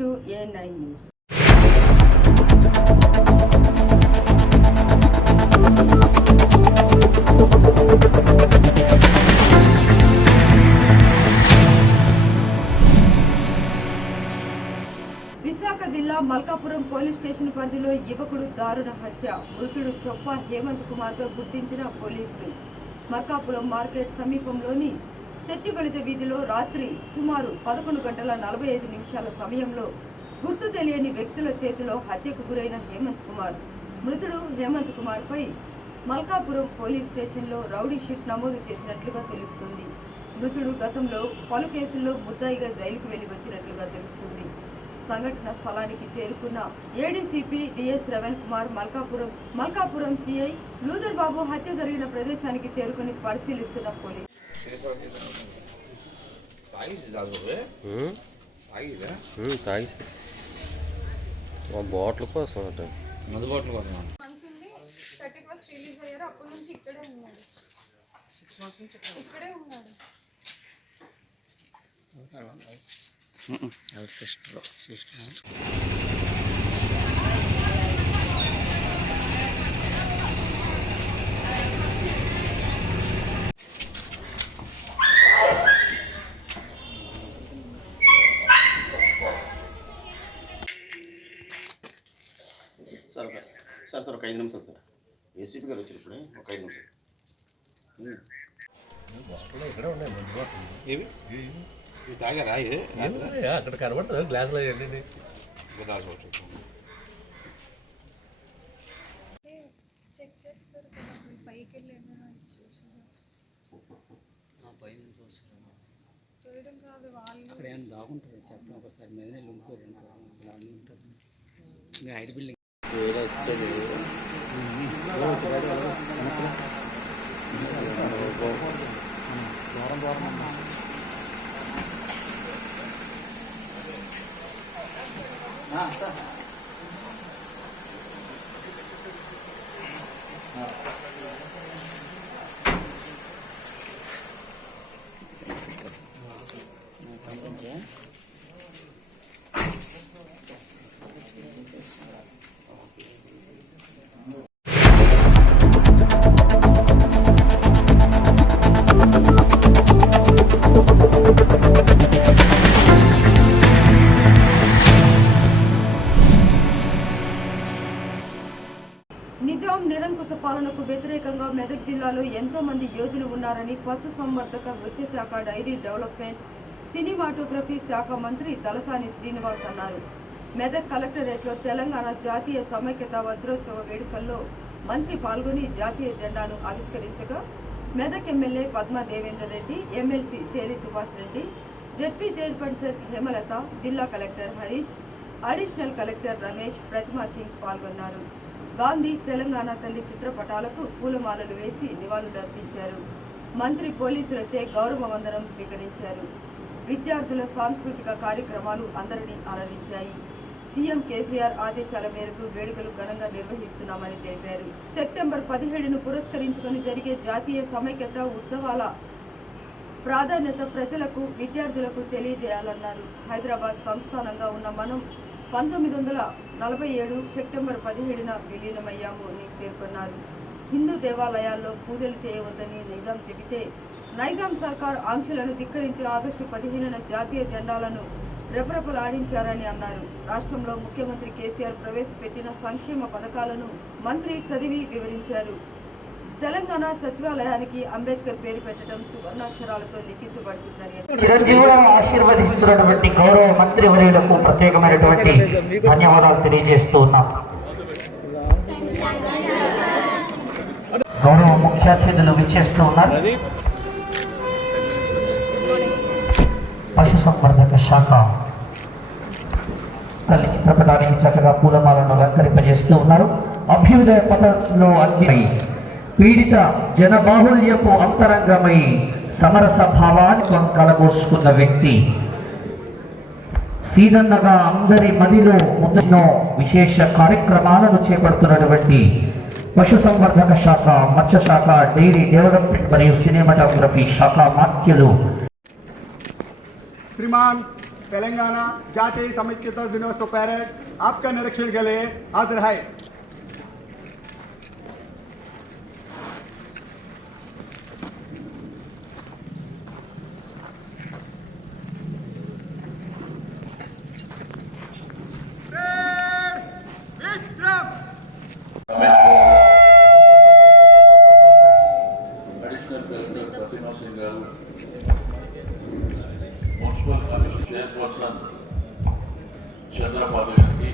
To A9 news. Visakha జిల్లా Malkapuram police station పరిధిలో యువకుడు దారుణ హత్య. మృతుడు చొప్ప హేమంత్ కుమార్గా గుర్తించిన పోలీసులు. మల్కాపురం మార్కెట్ సమీపంలోని శెట్టిబలిజ వీధిలో రాత్రి సుమారు 11:45 సమయంలో గుర్తు తెలియని వ్యక్తుల చేతిలో హత్యకు గురైన హేమంత్ కుమార్. మృతుడు హేమంత్ కుమార్ పై మల్కాపురం పోలీస్ స్టేషన్లో రౌడీ షీట్ నమోదు చేసినట్లుగా తెలుస్తుంది. మృతుడు గతంలో పలు కేసుల్లో ముద్దాయిగా జైలుకు వెళ్లి వచ్చినట్లుగా తెలుస్తుంది. సంఘటన స్థలానికి చేరుకున్న ADCP DS Raveen Kumar, Malkapuram CI Luther Babu హత్య జరిగిన ప్రదేశానికి చేరుకుని పరిశీలిస్తున్న పోలీసు బాటిల్ కోసం మందు బాటిల్ కోసం 31st రిలీజ్ అయ్యారు. అప్పటి నుంచి ఇక్కడే ఉన్నాడు. 6 months నుంచి ఇక్కడే ఉన్నాడు. సార్ ఒక 5 నిమిషాలు సార్. ఏసీపీ గారు వచ్చారు ఇప్పుడే, ఒక 5 నిమిషాలు. ఇక్కడ ఉన్నాయి మందు బాటిల్. ఏవి తాగారా? అక్కడ కనబడుతుంది గ్లాసులో వేయండి. చెక్ చేస్తారు కదా, పైకి వెళ్ళి చూడడం కాదు, వాళ్ళు అక్కడ ఏమైనా దాగుంటారు చెప్పడం. ఒకసారి మీద ఉంటారు హైట్ బిల్డింగ్ నిజాం నిరంకుశ పాలనకు వ్యతిరేకంగా మెదక్ జిల్లాలో ఎంతో మంది యోధులు ఉన్నారని పశుసంవర్ధక వృత్తి శాఖ, డైరీ డెవలప్మెంట్, సినిమాటోగ్రఫీ శాఖ మంత్రి తలసాని శ్రీనివాస్ అన్నారు. మెదక్ కలెక్టరేట్లో తెలంగాణ జాతీయ సమైక్యత వజ్రోత్సవ వేడుకల్లో మంత్రి పాల్గొని జాతీయ జెండాను ఆవిష్కరించగా Medak MLA Padma Devender Reddy, MLC Sheri Subhash Reddy, ZP chairperson Hemalatha, జిల్లా collector Harish, additional collector Ramesh, Pratima Singh పాల్గొన్నారు. గాంధీ, తెలంగాణ తల్లి చిత్రపటాలకు పూలమాలలు వేసి నివాళులర్పించారు. మంత్రి పోలీసులచే గౌరవ వందనం స్వీకరించారు. విద్యార్థుల సాంస్కృతిక కార్యక్రమాలు అందరినీ అలరించాయి. సీఎం కేసీఆర్ ఆదేశాల మేరకు వేడుకలు ఘనంగా నిర్వహిస్తున్నామని తెలిపారు. సెప్టెంబర్ 17ను పురస్కరించుకొని జరిగే జాతీయ సమైక్యత ఉత్సవాల ప్రాధాన్యత ప్రజలకు, విద్యార్థులకు తెలియజేయాలన్నారు. హైదరాబాద్ సంస్థానంగా ఉన్న మనం 1947 సెప్టెంబర్ 17న విలీనమయ్యాము అని పేర్కొన్నారు. హిందూ దేవాలయాల్లో పూజలు చేయవద్దని నిజాం చెబితే నైజాం సర్కార్ ఆంక్షలను ధిక్కరించి ఆగస్టు 15న జాతీయ జెండాలను రెపరెపలాడించారని అన్నారు. రాష్ట్రంలో ముఖ్యమంత్రి కేసీఆర్ ప్రవేశపెట్టిన సంక్షేమ పథకాలను మంత్రి చదివి వివరించారు. తెలంగాణ సచివాలయానికి అంబేద్కర్ పేరు పెట్టడం సువర్ణాక్షరాలతో లిఖించబడుతుందని చిరంజీవులను ఆశీర్వదిస్తున్నటువంటి గౌరవ మంత్రి వర్యులకు ప్రత్యేకమైనటువంటి ధన్యవాదాలు తెలియజేస్తూ ఉన్నాం. గౌరవ ముఖ్య అతిథులు విచ్చేస్తూ ఉన్నారు. పశుసంవర్ధక శాఖ తల్లి చిత్రపటానికి చక్కగా పూలమాలను అలంకరింపజేస్తూ ఉన్నారు. అభ్యుదయ పథంలో అన్ని పీడిత జనబాహుల్యపు అంతరంగమై సమరస భావాన్ని కలబోసుకున్న వ్యక్తి, సీనన్నగా అందరి మదిలో ఎన్నో విశేష కార్యక్రమాలను చేపడుతున్నటువంటి పశుసంవర్ధక శాఖ, మత్స్య శాఖ, డైరీ డెవలప్మెంట్ మరియు సినిమాటోగ్రఫీ శాఖ మాత్యులు శ్రీమాన్ तेलंगाना जातीय समिक्षता दिनोत्सव पैरेड आपका निरीक्षण के लिए हाजिर है। అడిషనల్ కలెక్టర్ ప్రతిమా సింగ్ గారు, మున్సిపల్ కమిషన్ చైర్పర్సన్ చంద్రబాబు గారికి,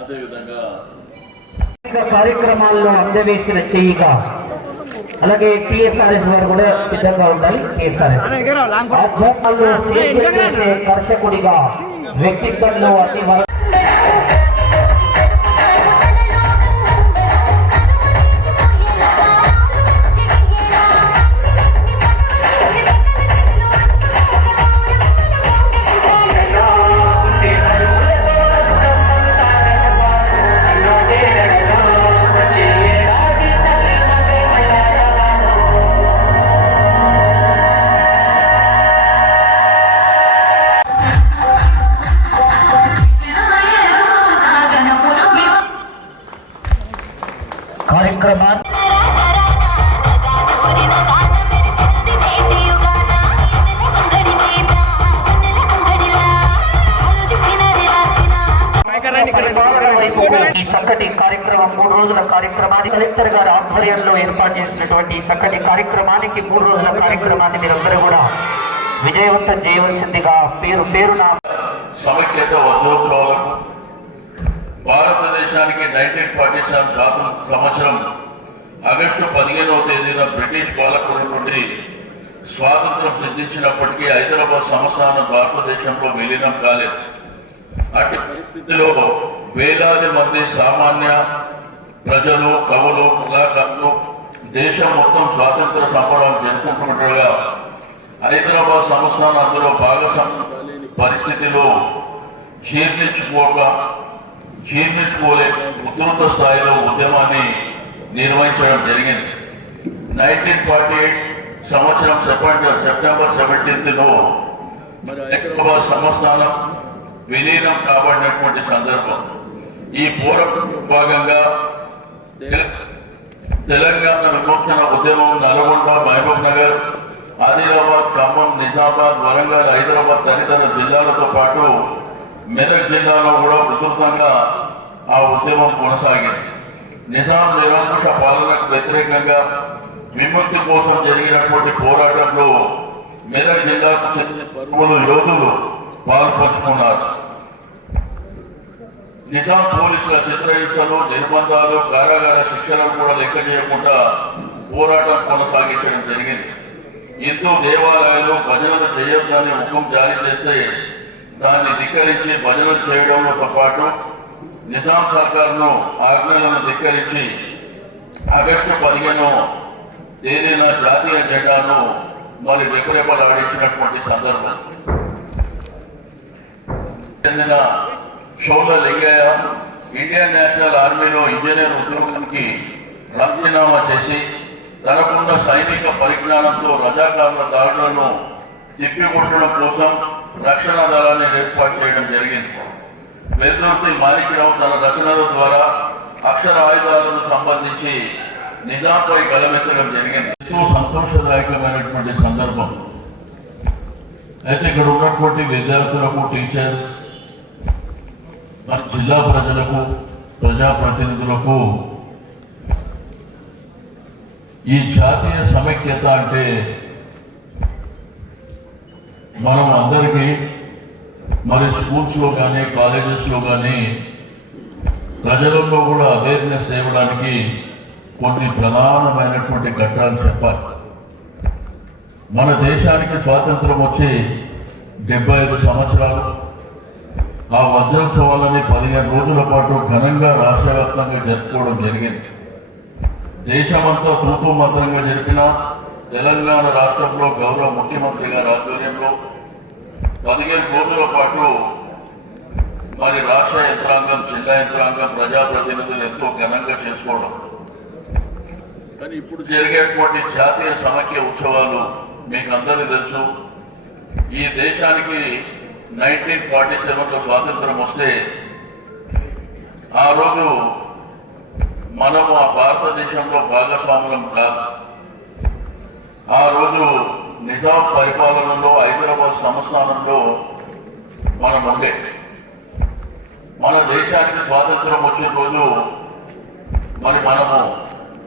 అదేవిధంగా కార్యక్రమాల్లో అందవేసిన చెయ్యిగా అలాగే టీఎస్ఆర్ఎస్ వారు కూడా సిద్ధంగా ఉండాలి. టీఎస్ఆర్ఎస్ ఆధ్యాత్మంలో సేవ చేసే దర్శకుడిగా వ్యక్తిత్వంలో అన్ని కార్యక్రమాన్ని ఈ చక్కటి కార్యక్రమం 3 రోజుల కార్యక్రమాన్ని కలెక్టర్ గారి ఆధ్వర్యంలో ఏర్పాటు చేసినటువంటి చక్కటి కార్యక్రమానికి 3 రోజుల కార్యక్రమాన్ని మీరందరూ కూడా విజయవంతం చేయవలసిందిగా పేరున సమైక్యత వజ్రోత్సవాలకు భారతదేశానికి 1947 సంవత్సరం ఆగస్టు 15వ తేదీన బ్రిటిష్ పాలకుల నుండి స్వాతంత్రం సిద్ధించినప్పటికీ హైదరాబాద్ సంస్థానం భారతదేశంలో విలీనం కాలేదు. అట్టి పరిస్థితిలో వేలాది మంది సామాన్య ప్రజలు, కవులు, కళాకారులు దేశం మొత్తం స్వాతంత్ర సంబరాలు జరుపుకుంటుండగా హైదరాబాద్ సంస్థానం అందులో భాగస్వామ్యం పరిస్థితిలో జీర్ణించుకోలేక ఉధృత స్థాయిలో ఉద్యమాన్ని నిర్వహించడం జరిగింది. 1948 సంవత్సరం సెప్టెంబర్ 17న హైదరాబాద్ సంస్థానం విలీనం కాబడినటువంటి సందర్భం. ఈ పోరాటం భాగంగా తెలంగాణ విమోచన ఉద్యమం నల్గొండ, మహబూబ్ నగర్, ఆదిలాబాద్, ఖమ్మం, నిజామాబాద్, వరంగల్, హైదరాబాద్ తదితర జిల్లాలతో పాటు మెదక్ జిల్లాలో కూడా విస్తృతంగా ఆ ఉద్యమం కొనసాగింది. నిజాం నిరంకుశ పాలనకు వ్యతిరేకంగా విముక్తి కోసం జరిగినటువంటి పోరాటంలో మెదక్ జిల్లాకు చెందిన పలువురు యోధులు పాల్పంచుకున్నారు. నిజాం పోలీసుల చిత్రహింసలు, నిర్బంధాలు, కారాగార శిక్షలను కూడా లెక్క చేయకుండా పోరాటం కొనసాగించడం జరిగింది. హిందూ దేవాలయాలు భజనలు చేయొద్దని హుకుం జారీ చేస్తే దాన్ని ధిక్కరించి భజనలు చేయడంతో పాటు నిజాం సర్కార్ను ఆజ్ఞలను ధిక్కరించి ఆగస్టు 15వ తేదీన జాతీయ జెండాను మరి రెపరెపలాడించినటువంటి సందర్భం. చెందిన షోల లింగయ్య ఇండియన్ నేషనల్ ఆర్మీలో ఇంజనీర్ ఉద్యోగానికి రాజీనామా చేసి తనకున్న సైనిక పరిజ్ఞానంతో రజాకారుల దాడులను తిప్పికొట్టడం కోసం రక్షణ దళాన్ని ఏర్పాటు చేయడం జరిగింది. వెల్లుర్తి మాణిక్యరావు తన రచనల ద్వారా అక్షర ఆయుధాలకు సంబంధించి నిజాంపై గలమెత్తడం జరిగింది. ఎంతో సంతోషదాయకమైనటువంటి సందర్భం. అయితే ఇక్కడ ఉన్నటువంటి విద్యార్థులకు, టీచర్స్, మరి జిల్లా ప్రజలకు, ప్రజాప్రతినిధులకు ఈ జాతీయ సమైక్యత అంటే మనం అందరికీ మరి స్కూల్స్లో కానీ కాలేజెస్లో కానీ ప్రజలలో కూడా అవేర్నెస్ ఇవ్వడానికి కొన్ని ప్రధానమైనటువంటి ఘట్టాలు చెప్పాలి. మన దేశానికి స్వాతంత్రం వచ్చి 75 సంవత్సరాలు. ఆ వజ్రోత్సవాలని 15 రోజుల పాటు ఘనంగా రాష్ట్ర వ్యాప్తంగా జరుపుకోవడం జరిగింది. దేశమంతా తూతూ మంత్రంగా జరిపిన తెలంగాణ రాష్ట్రంలో గౌరవ ముఖ్యమంత్రి గారి ఆధ్వర్యంలో 15 రోజుల పాటు మరి రాష్ట్ర యంత్రాంగం, జిల్లా యంత్రాంగం, ప్రజాప్రతినిధులు ఎంతో ఘనంగా చేసుకోవడం. కానీ ఇప్పుడు జరిగేటువంటి జాతీయ సమైక్య ఉత్సవాలు మీకు అందరికీ తెలుసు, ఈ దేశానికి 1947లో స్వాతంత్రం వస్తే ఆ రోజు మనము ఆ భారతదేశంలో భాగస్వాములం కాదు. ఆ రోజు నిజాం పరిపాలనలో హైదరాబాద్ సంస్థానంలో మనం ఉండే. మన దేశానికి స్వాతంత్రం వచ్చిన రోజు మరి మనము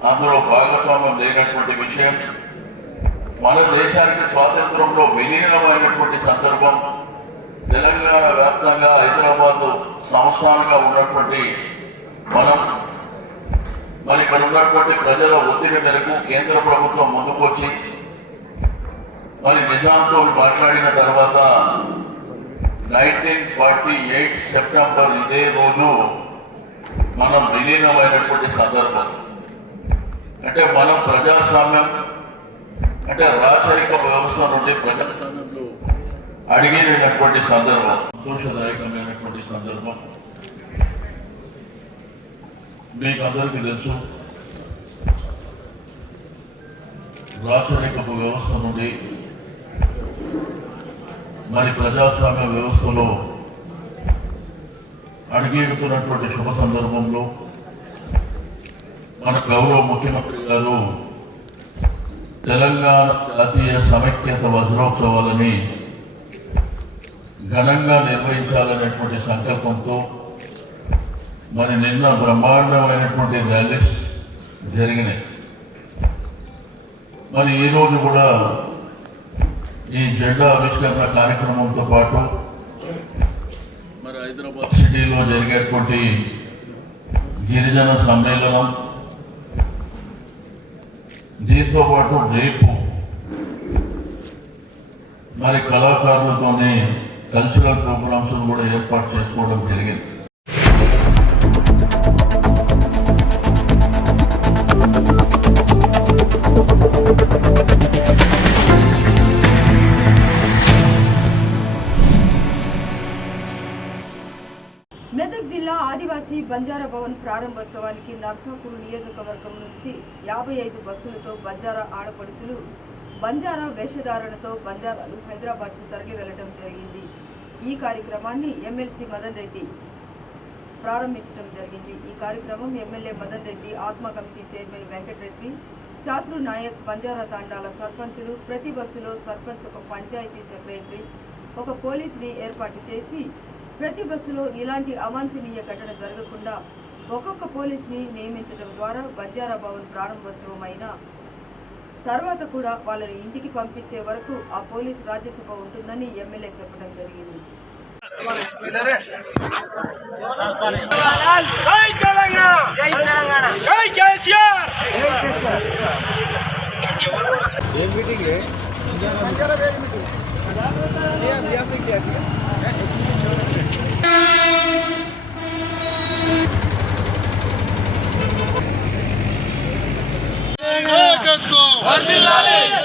అందులో భాగస్వామ్యం లేనటువంటి విషయం. మన దేశానికి స్వాతంత్రంలో విలీనమైనటువంటి సందర్భం, తెలంగాణ వ్యాప్తంగా హైదరాబాద్ సంస్థానంగా ఉన్నటువంటి మనం మరి ఇక్కడ ఉన్నటువంటి ప్రజల ఒత్తిడి మేరకు కేంద్ర ప్రభుత్వం ముందుకొచ్చి మరి నిజాంతో మాట్లాడిన తర్వాత 1948 సెప్టెంబర్ ఇదే రోజు మనం విలీనమైనటువంటి సందర్భం. అంటే మనం ప్రజాస్వామ్యం అంటే రాచరిక వ్యవస్థ నుండి ప్రజాస్వామ్యంలో అడిగినటువంటి సందర్భం, సంతోషదాయకమైనటువంటి సందర్భం. మీకు అందరికీ తెలుసు, రాచరికపు వ్యవస్థ నుండి మరి ప్రజాస్వామ్య వ్యవస్థలో అడిగేడుతున్నటువంటి శుభ సందర్భంలో మన గౌరవ ముఖ్యమంత్రి గారు తెలంగాణ జాతీయ సమైక్యత వజ్రోత్సవాలని ఘనంగా నిర్వహించాలనేటువంటి సంకల్పంతో మరి నిన్న బ్రహ్మాండమైనటువంటి ర్యాలీస్ జరిగినాయి. మరి ఈరోజు కూడా ఈ జెండా ఆవిష్కరణ కార్యక్రమంతో పాటు మరి హైదరాబాద్ సిటీలో జరిగేటువంటి గిరిజన సమ్మేళనం, దీంతో పాటు రేపు మరి కళాకారులతోనే కల్చరల్ ప్రోగ్రామ్స్ కూడా ఏర్పాటు చేసుకోవడం జరిగింది. మెదక్ జిల్లా ఆదివాసీ బంజారా భవన్ ప్రారంభోత్సవానికి నర్సాపూర్ నియోజకవర్గం నుంచి 55 బస్సులతో బంజారా ఆడపడుచులు బంజారా వేషధారణతో బంజారాలు హైదరాబాద్కు తరలి వెళ్లడం జరిగింది. ఈ కార్యక్రమాన్ని ఎమ్మెల్సీ మదన్ రెడ్డి ప్రారంభించడం జరిగింది. ఈ కార్యక్రమం ఎమ్మెల్యే మదన్ రెడ్డి, ఆత్మ కమిటీ చైర్మన్ వెంకటరెడ్డి, చాత్రు నాయక్, బంజారా తాండాల సర్పంచులు, ప్రతి బస్సులో సర్పంచ్, ఒక పంచాయతీ సెక్రటరీ, ఒక పోలీసుని ఏర్పాటు చేసి ప్రతి బస్సులో ఇలాంటి అవాంఛనీయ ఘటన జరగకుండా ఒక్కొక్క పోలీసుని నియమించడం ద్వారా బంజారా భవన్ ప్రారంభోత్సవం అయిన తర్వాత కూడా వాళ్ళని ఇంటికి పంపించే వరకు ఆ పోలీసు రాజ్యసభ ఉంటుందని ఎమ్మెల్యే చెప్పడం జరిగింది.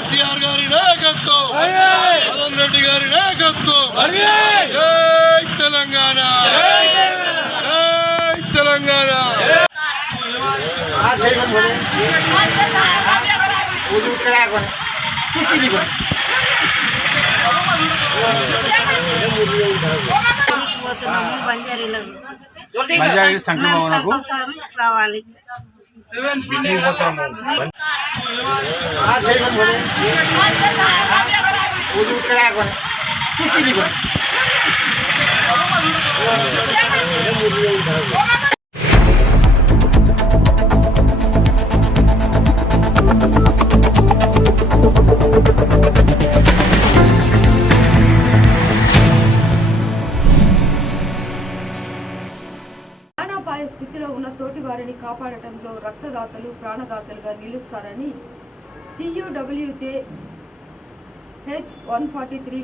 కేసీఆర్ గారి నాయకత్వం, మదన్ రెడ్డి గారి నాయకత్వం, జై తెలంగాణ, జై తెలంగాణ. రావాలి. ప్రాణాపాయ స్థితిలో ఉన్న తోటి వారిని కాపాడటంలో రక్తదాతలు ప్రాణదాతలుగా నిలుస్తారని TUWJ H143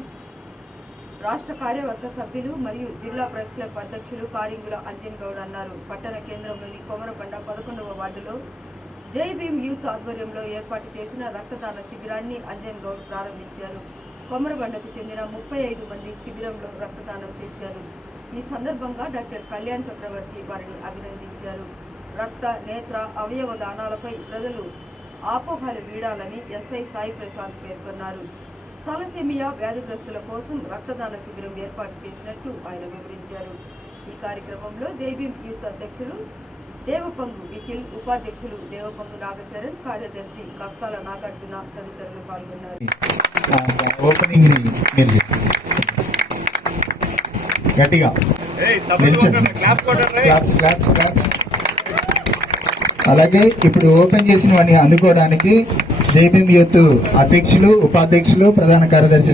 రాష్ట్ర కార్యవర్గ సభ్యులు మరియు జిల్లా ప్రెస్ క్లబ్ అధ్యక్షులు కారింగుల అంజన్ గౌడ్ అన్నారు. పట్టణ కేంద్రంలోని కొమరబండ 11వ వార్డులో జై భీమ్ యూత్ ఆధ్వర్యంలో ఏర్పాటు చేసిన రక్తదాన శిబిరాన్ని అంజన్ గౌడ్ ప్రారంభించారు. కొమరబండకు చెందిన 35 మంది శిబిరంలో రక్తదానం చేశారు. ఈ సందర్భంగా డాక్టర్ కళ్యాణ్ చక్రవర్తి వారిని అభినందించారు. రక్త, నేత్ర, అవయవ దానాలపై ప్రజలు ఆపోహలు వీడాలని ఎస్ఐ సాయి ప్రసాద్ పేర్కొన్నారు. తలసేమియా వ్యాధిగ్రస్తుల కోసం రక్తదాన శిబిరం ఏర్పాటు చేసినట్టు ఆయన వివరించారు. ఈ కార్యక్రమంలో జైభీం యూత్ అధ్యక్షులు దేవపంగు విఖిల్, ఉపాధ్యక్షులు దేవపంగు నాగశరణ్, కార్యదర్శి కస్తాల నాగార్జున తదితరులు పాల్గొన్నారు. అలాగే ఇప్పుడు ఓపెన్ చేసిన వాడిని అందుకోవడానికి జైభీం యూత్ అధ్యక్షులు, ఉపాధ్యక్షులు, ప్రధాన కార్యదర్శి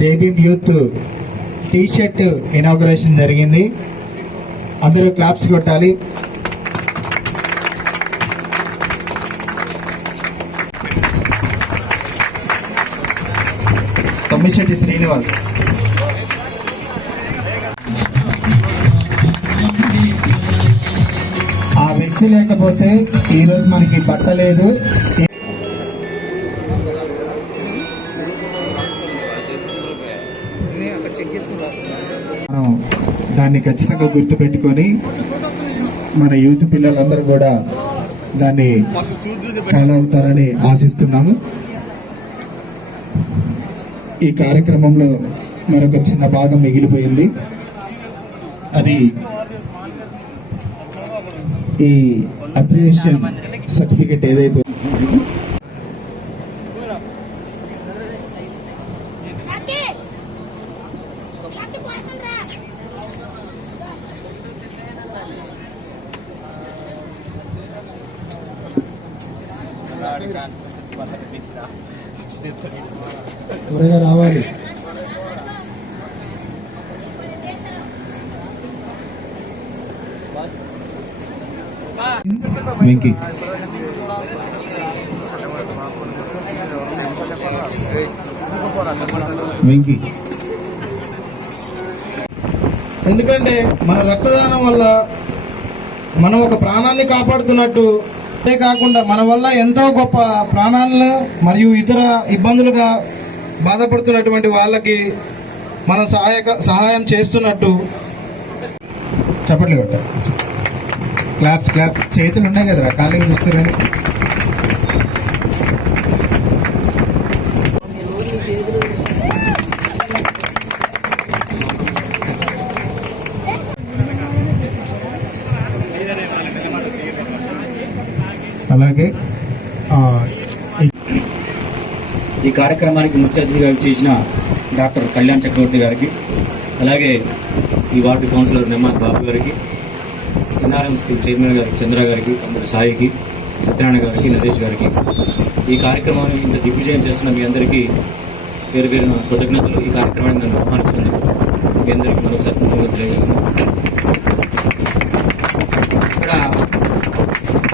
జైభీం యూత్ టీ-షర్ట్ ఇనాగ్రేషన్ జరిగింది. అందరూ క్లాప్స్ కొట్టాలి. తమ్మిశెట్టి శ్రీనివాస్. ఆ వ్యక్తి లేకపోతే ఈరోజు మనకి పట్టలేదు. మనం దాన్ని ఖచ్చితంగా గుర్తుపెట్టుకొని మన యూత్ పిల్లలందరూ కూడా దాన్ని ఫాలో అవుతారని ఆశిస్తున్నాము. ఈ కార్యక్రమంలో మరొక చిన్న భాగం మిగిలిపోయింది. అది ఈ అప్రిసియేషన్ సర్టిఫికెట్ ఏదైతే త్వరగా రావాలి. వెంకీ వెంకీ ఎందుకంటే మన రక్తదానం వల్ల మనం ఒక ప్రాణాన్ని కాపాడుతున్నట్టు, అంతేకాకుండా మన వల్ల ఎంతో గొప్ప ప్రాణాలను మరియు ఇతర ఇబ్బందులుగా బాధపడుతున్నటువంటి వాళ్ళకి మనం సహాయం చేస్తున్నట్టు. చప్పట్లు కొట్టారు. Claps clap. చేతులు ఉన్నాయి కదరా, ఖాళీగా చూస్తారు. అలాగే ఈ కార్యక్రమానికి ముఖ్య అతిథిగా చేసిన డాక్టర్ కళ్యాణ్ చక్రవర్తి గారికి, అలాగే ఈ వార్డు కౌన్సిలర్ నెమ్మాద్ బాబు గారికి, ఎన్ఆర్ఎం స్కూల్ చైర్మన్ గారికి చంద్ర గారికి, తమ్ముడు సాయికి, సత్యనారాయణ గారికి, నరేష్ గారికి, ఈ కార్యక్రమాన్ని ఇంత దిగ్విజయం చేస్తున్న మీ అందరికీ పేరు పేరున కృతజ్ఞతలు. ఈ కార్యక్రమాన్ని నన్ను ఆహ్వానిస్తున్నందుకు మీ అందరికీ మరొకసారి ధన్యవాదాలు తెలియజేస్తున్నాను. ఇక్కడ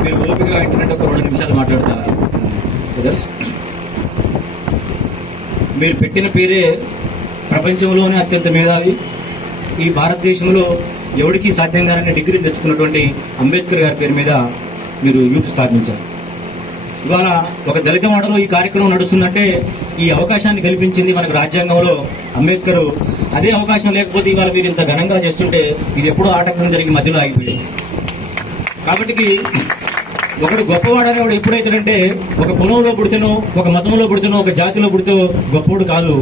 మీరు ఓపికగా ఇంటర్నెట్ ఒక 2 నిమిషాలు మాట్లాడతారా బ్రదర్స్? మీరు పెట్టిన పేరే ప్రపంచంలోనే అత్యంత మేధావి, ఈ భారతదేశంలో ఎవరికి సాధ్యం కాని డిగ్రీ తెచ్చుకున్నటువంటి అంబేద్కర్ గారి పేరు మీద మీరు యూత్ స్థాపించారు. ఇవాళ ఒక దళిత వాడలో ఈ కార్యక్రమం నడుస్తుందంటే ఈ అవకాశాన్ని కల్పించింది మనకు రాజ్యాంగంలో అంబేద్కర్. అదే అవకాశం లేకపోతే ఇవాళ మీరు ఇంత ఘనంగా చేస్తుంటే ఇది ఎప్పుడూ ఆటంకం జరిగి మధ్యలో ఆగిపోయింది. కాబట్టి ఒకడు గొప్పవాడనేవాడు ఎప్పుడైతేనంటే ఒక కులంలో పుడితేనో, ఒక మతంలో పుడితేనో, ఒక జాతిలో పుడితే గొప్పోడు కాదు.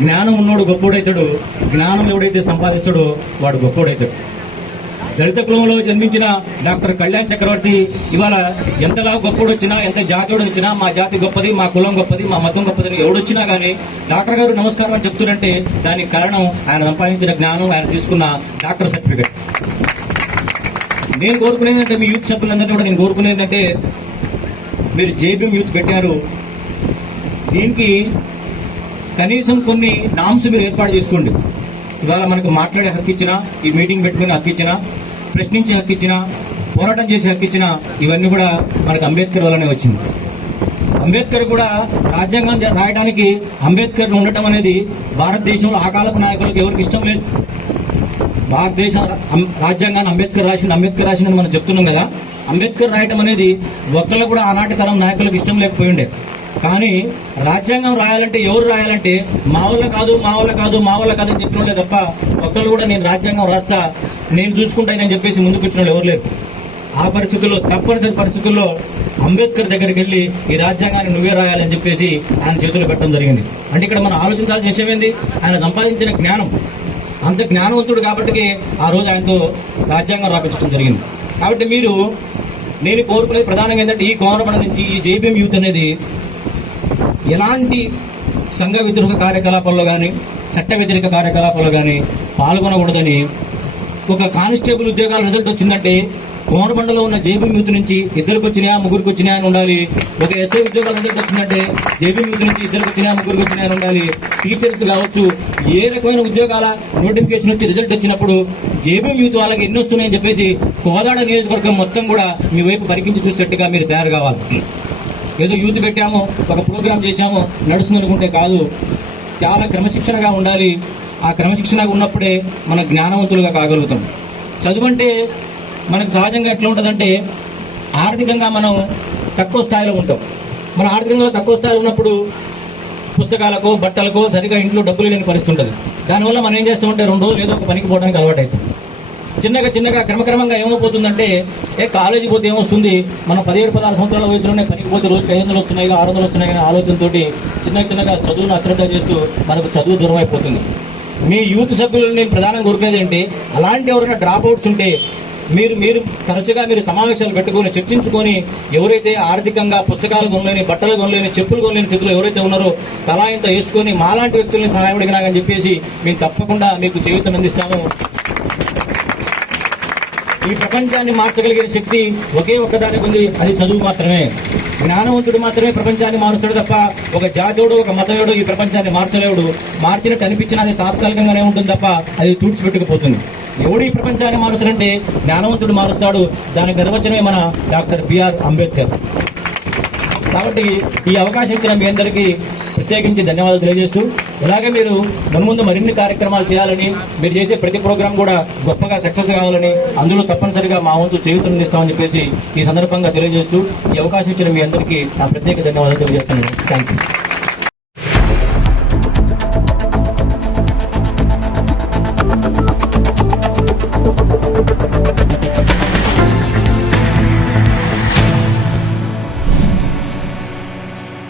జ్ఞానం ఉన్నోడు గొప్పోడైతాడు. జ్ఞానం ఎవడైతే సంపాదిస్తాడో వాడు గొప్పోడైతాడు. దళిత కులంలో జన్మించిన డాక్టర్ కళ్యాణ్ చక్రవర్తి ఇవాళ ఎంతలా గొప్పోడు వచ్చినా, ఎంత జాతీయుడు వచ్చినా, మా జాతి గొప్పది, మా కులం గొప్పది, మా మతం గొప్పదని ఎవడొచ్చినా కానీ డాక్టర్ గారు నమస్కారం అని చెప్తున్నంటే దానికి కారణం ఆయన సంపాదించిన జ్ఞానం, ఆయన తీసుకున్న డాక్టర్ సర్టిఫికెట్. నేను కోరుకునేది అంటే మీ యూత్ సభ్యులందరినీ కూడా నేను కోరుకునేది అంటే మీరు జైభీం యూత్ పెట్టారు, దీనికి కనీసం కొన్ని నామ్స్ మీరు ఏర్పాటు చేసుకోండి. ఇవాళ మనకు మాట్లాడే హక్కు ఇచ్చినా, ఈ మీటింగ్ పెట్టుకునే హక్కు ఇచ్చినా, ప్రశ్నించే హక్కు ఇచ్చినా, పోరాటం చేసే హక్కు ఇచ్చినా ఇవన్నీ కూడా మనకు అంబేద్కర్ వల్లనే వచ్చింది. అంబేద్కర్ కూడా రాజ్యాంగం రాయడానికి అంబేద్కర్ ఉండటం అనేది భారతదేశంలో ఆ కాలపు నాయకులకు ఎవరికి ఇష్టం లేదు. భారతదేశ రాజ్యాంగాన్ని అంబేద్కర్ రాసిన మనం చెప్తున్నాం కదా. అంబేద్కర్ రాయటం అనేది ఒక్కళ్ళు కూడా ఆనాటి తరం నాయకులకు ఇష్టం లేకపోయిండే. కానీ రాజ్యాంగం రాయాలంటే ఎవరు రాయాలంటే మా వల్ల కాదు అని చెప్పినోళ్ళే తప్ప ఒక్కళ్ళు కూడా నేను రాజ్యాంగం రాస్తా, నేను చూసుకుంటానని చెప్పేసి ముందుకు వచ్చిన వాళ్ళు ఎవరు లేరు. ఆ పరిస్థితుల్లో తప్పనిసరి పరిస్థితుల్లో అంబేద్కర్ దగ్గరికి వెళ్ళి ఈ రాజ్యాంగాన్ని నువ్వే రాయాలని చెప్పేసి ఆయన చేతులు పెట్టడం జరిగింది. అంటే ఇక్కడ మనం ఆలోచించాల్సిన విషయం ఏంది, ఆయన సంపాదించిన జ్ఞానం అంత జ్ఞానవంతుడు కాబట్టి ఆ రోజు ఆయనతో రాజ్యాంగం రాపించడం జరిగింది. కాబట్టి నేను కోరుకునేది ప్రధానంగా ఏంటంటే ఈ కోనబండ నుంచి ఈ జేబీఎం యూత్ అనేది ఎలాంటి సంఘ వ్యతిరేక కార్యకలాపాల్లో కానీ చట్ట వ్యతిరేక కార్యకలాపాల్లో కానీ పాల్గొనకూడదని, ఒక కానిస్టేబుల్ ఉద్యోగాల రిజల్ట్ వచ్చిందంటే కోనబండలో ఉన్న జేబీఎం యూత్ నుంచి 2కి వచ్చినాయా 3కి వచ్చినాయా అని ఉండాలి. ఒక ఎస్ఐ ఉద్యోగాల రిజల్ట్ వచ్చిందంటే జేబీఎం యూత్ నుంచి 2కి వచ్చినాయా 3కి వచ్చినాయా అని ఉండాలి. టీచర్స్ కావచ్చు, ఏ రకమైన ఉద్యోగాల నోటిఫికేషన్ వచ్చి రిజల్ట్ వచ్చినప్పుడు జేబీఎం యూత్ వాళ్ళకి ఎన్ని వస్తున్నాయని చెప్పేసి కోదాడ నియోజకవర్గం మొత్తం కూడా మీ వైపు పరికించి చూసేట్టుగా మీరు తయారు కావాలి. ఏదో యూత్ పెట్టాము, ఒక ప్రోగ్రామ్ చేశాము, నడుస్తుందనుకుంటే కాదు. చాలా క్రమశిక్షణగా ఉండాలి. ఆ క్రమశిక్షణగా ఉన్నప్పుడే మన జ్ఞానవంతులుగా కాగలుగుతాం. చదువు అంటే మనకు సహజంగా ఎట్లా ఉంటుందంటే ఆర్థికంగా మనం తక్కువ స్థాయిలో ఉంటాం. మన ఆర్థికంగా తక్కువ స్థాయిలో ఉన్నప్పుడు పుస్తకాలకో బట్టలకో సరిగా ఇంట్లో డబ్బులు లేని పరిస్థితి ఉంటుంది. దానివల్ల మనం ఏం చేస్తామంటే 2 రోజులు ఏదో ఒక పనికి పోవడానికి అలవాటు అవుతుంది. చిన్నగా క్రమక్రమంగా ఏమైపోతుందంటే కాలేజీ పోతే ఏమొస్తుంది, మనం 17-16 సంవత్సరాల వయసులోనే పనికి పోతే రోజుకి 500 వస్తున్నాయి 600 వస్తున్నాయి అనే ఆలోచనతో చిన్నగా చదువును అశ్రద్ధ చేస్తూ మనకు చదువు దూరం అయిపోతుంది. మీ యూత్ సభ్యులను నేను ప్రధానంగా కోరుకునేది ఏంటి, అలాంటి ఎవరైనా డ్రాప్ అవుట్స్ ఉంటే మీరు తరచుగా సమావేశాలు పెట్టుకొని చర్చించుకొని ఎవరైతే ఆర్థికంగా పుస్తకాలు కొనలేని, బట్టలు కొనలేని, చెప్పులు కొనలేని స్థితిలో ఎవరైతే ఉన్నారో తలా ఇంత వేసుకొని మాలాంటి వ్యక్తుల్ని సహాయం అడిగినాగని చెప్పేసి మేము తప్పకుండా మీకు చేయూతనందిస్తాము. ఈ ప్రపంచాన్ని మార్చగలిగిన శక్తి ఒకే ఒక్కదానికి ఉంది, అది చదువు మాత్రమే. జ్ఞానవంతుడు మాత్రమే ప్రపంచాన్ని మారుస్తాడు తప్ప ఒక జాతీయుడు ఒక మతయుడు ఈ ప్రపంచాన్ని మార్చలేడు. మార్చినట్టు అనిపించినా అది తాత్కాలికంగానే ఉంటుంది తప్ప అది తుడిచిపెట్టుకుపోతుంది. ఎవడు ఈ ప్రపంచాన్ని మారుస్తాడంటే జ్ఞానవంతుడు మారుస్తాడు. దానికి నిర్వచనమే మన డాక్టర్ బిఆర్ అంబేద్కర్. కాబట్టి ఈ అవకాశం ఇచ్చిన మీ అందరికీ ప్రత్యేకించి ధన్యవాదాలు తెలియజేస్తూ, ఇలాగే మీరు మున్ముందు మరిన్ని కార్యక్రమాలు చేయాలని, మీరు చేసే ప్రతి ప్రోగ్రాం కూడా గొప్పగా సక్సెస్ కావాలని, అందులో తప్పనిసరిగా మా వంతు చేయూతనందిస్తామని చెప్పేసి ఈ సందర్భంగా తెలియజేస్తూ ఈ అవకాశం ఇచ్చిన మీ అందరికీ నా ప్రత్యేక ధన్యవాదాలు తెలియజేస్తున్నాను. Thank you.